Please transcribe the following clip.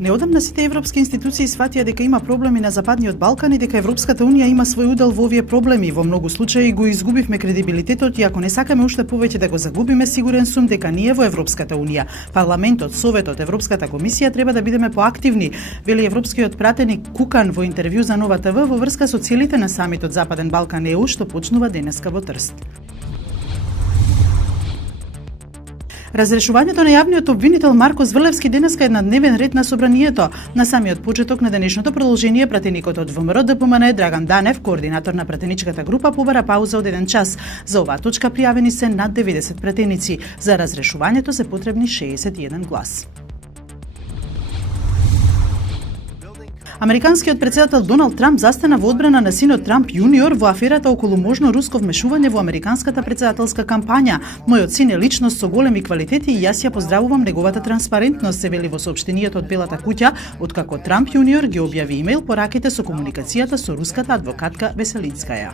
Неодамна сите европски институции сватија дека има проблеми на Западниот Балкан и дека Европската Унија има свој удел во овие проблеми. Во многу случаи го изгубивме кредибилитетот и ако не сакаме уште повеќе да го загубиме, сигурен сум дека ние во Европската Унија, Парламентот, Советот, Европската комисија треба да бидеме поактивни, вели европскиот пратеник Кукан во интервју за Нова ТВ во врска со целите на самитот Западен Балкан ЕУ што почнува денеска во Трст. Разрешувањето на јавниот обвинител Марко Зврлевски денеска е на дневен ред на собранието. На самиот почеток на денешното продолжение пратеникот од ВМРО ДПМН Драган Данев, координатор на пратеничката група, побара пауза од 1 час. За оваа точка пријавени се над 90 пратеници. За разрешувањето се потребни 61 глас. Американскиот претседател Доналд Трамп застана во одбрана на синот Трамп јуниор во аферата околу можно руско вмешување во американската претседателска кампања. Мојот син е личност со големи квалитети и јас ја поздравувам неговата транспарентност, се вели во соопштенијето од Белата куќа, откако Трамп јуниор ги објави имејл пораките со комуникацијата со руската адвокатка Веселинскаја.